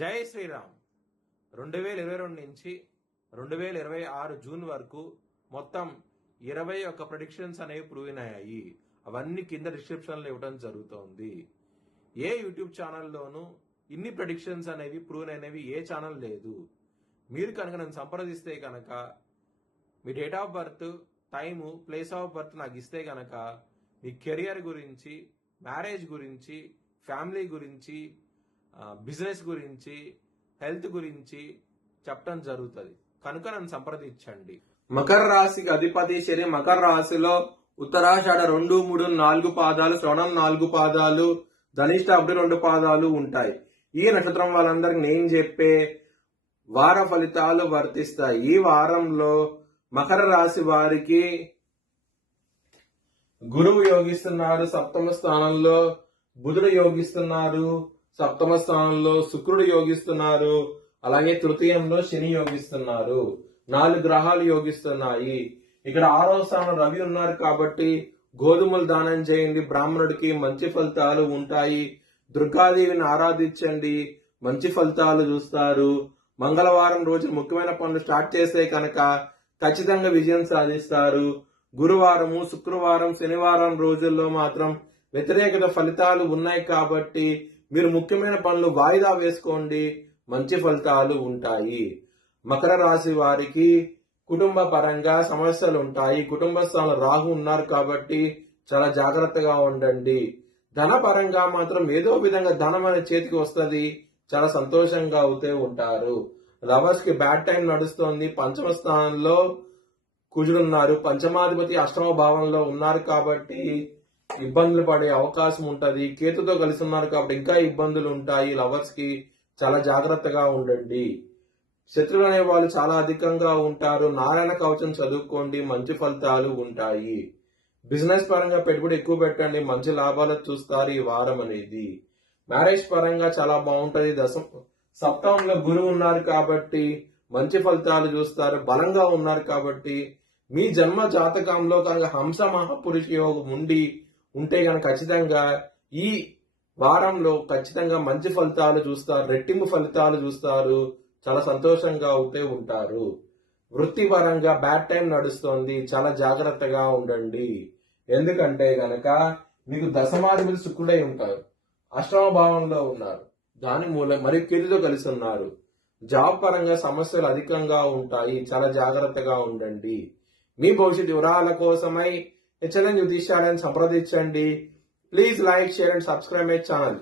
జై శ్రీరామ్. 2022 నుంచి 2026 జూన్ వరకు మొత్తం 21 ప్రెడిక్షన్స్ అనేవి ప్రూవ్ అయ్యాయి. అవన్నీ కింద డిస్క్రిప్షన్లో ఇవ్వడం జరుగుతోంది. ఏ యూట్యూబ్ ఛానల్లోనూ ఇన్ని ప్రెడిక్షన్స్ అనేవి ప్రూవ్ అయినవి ఏ ఛానల్ లేదు. మీరు కనుక నన్ను సంప్రదిస్తే కనుక మీ date of birth, time, place of birth నాకు ఇస్తే కనుక మీ కెరియర్ గురించి, మ్యారేజ్ గురించి, ఫ్యామిలీ గురించి, బిజినెస్ గురించి, హెల్త్ గురించి చెప్పడం జరుగుతుంది. కనుక నన్ను సంప్రదించండి. మకర రాశికి అధిపతి శని మకర రాశిలో ఉత్తరాషాఢ 2, 3, 4 పాదాలు, శ్రవణం 4 పాదాలు, ధనిష్ట 1, 2 పాదాలు ఉంటాయి. ఈ నక్షత్రం వాళ్ళందరికి నేను చెప్పే వార ఫలితాలు వర్తిస్తాయి. ఈ వారంలో మకర రాశి వారికి గురువు యోగిస్తున్నారు సప్తమ స్థానంలో, బుధుడు యోగిస్తున్నారు సప్తమ స్థానంలో, శుక్రుడు యోగిస్తున్నారు, అలాగే తృతీయంలో శని యోగిస్తున్నారు. 4 గ్రహాలు యోగిస్తున్నాయి. ఇక్కడ 6వ స్థానం రవి ఉన్నారు కాబట్టి గోధుమలు దానం చేయండి, బ్రాహ్మణుడికి మంచి ఫలితాలు ఉంటాయి. దుర్గాదేవిని ఆరాధించండి, మంచి ఫలితాలు చూస్తారు. మంగళవారం రోజు ముఖ్యమైన పనులు స్టార్ట్ చేస్తే కనుక ఖచ్చితంగా విజయం సాధిస్తారు. గురువారము, శుక్రవారం, శనివారం రోజుల్లో మాత్రం వ్యతిరేకత ఫలితాలు ఉన్నాయి కాబట్టి మీరు ముఖ్యమైన పనులు వాయిదా వేసుకోండి, మంచి ఫలితాలు ఉంటాయి. మకర రాశి వారికి కుటుంబ పరంగా సమస్యలు ఉంటాయి. కుటుంబ స్థానంలో రాహు ఉన్నారు కాబట్టి చాలా జాగ్రత్తగా ఉండండి. ధన పరంగా మాత్రం ఏదో విధంగా ధనం అనే చేతికి వస్తుంది, చాలా సంతోషంగా అవుతూ ఉంటారు. లవర్స్ కి బ్యాడ్ టైం నడుస్తోంది. పంచమ స్థానంలో కుజుడున్నారు, పంచమాధిపతి అష్టమ భావంలో ఉన్నారు కాబట్టి ఇబ్బందులు పడే అవకాశం ఉంటది. కేతుతో కలిసి ఉన్నారు కాబట్టి ఇంకా ఇబ్బందులు ఉంటాయి. లవర్స్ కి చాలా జాగ్రత్తగా ఉండండి. శత్రువులు అనే వాళ్ళు చాలా అధికంగా ఉంటారు. నారాయణ కవచం చదువుకోండి, మంచి ఫలితాలు ఉంటాయి. బిజినెస్ పరంగా పెట్టుబడి ఎక్కువ పెట్టండి, మంచి లాభాలు చూస్తారు ఈ వారం అనేది. మ్యారేజ్ పరంగా చాలా బాగుంటది. సప్తమంలో గురువు ఉన్నారు కాబట్టి మంచి ఫలితాలు చూస్తారు. బలంగా ఉన్నారు కాబట్టి మీ జన్మ జాతకంలో కనుక హంస మహాపురుష యోగం ఉంటే కనుక ఖచ్చితంగా ఈ వారంలో ఖచ్చితంగా మంచి ఫలితాలు చూస్తారు, రెట్టింపు ఫలితాలు చూస్తారు, చాలా సంతోషంగా అవుతూ ఉంటారు. వృత్తిపరంగా బ్యాడ్ టైం నడుస్తోంది, చాలా జాగ్రత్తగా ఉండండి. ఎందుకంటే గనక మీకు దశమాధిపతి శుక్రుడై ఉంటారు, అష్టమ భావంలో ఉన్నారు, దాని మూలం మరియు కేతుతో కలిసి ఉన్నారు. జాబ్ పరంగా సమస్యలు అధికంగా ఉంటాయి, చాలా జాగ్రత్తగా ఉండండి. మీ భవిష్యత్ వివరాల కోసమై హెచ్ఎల్ఎన్ జ్యోతిష్యాలను సంప్రదించండి. Please like, share and subscribe my channel.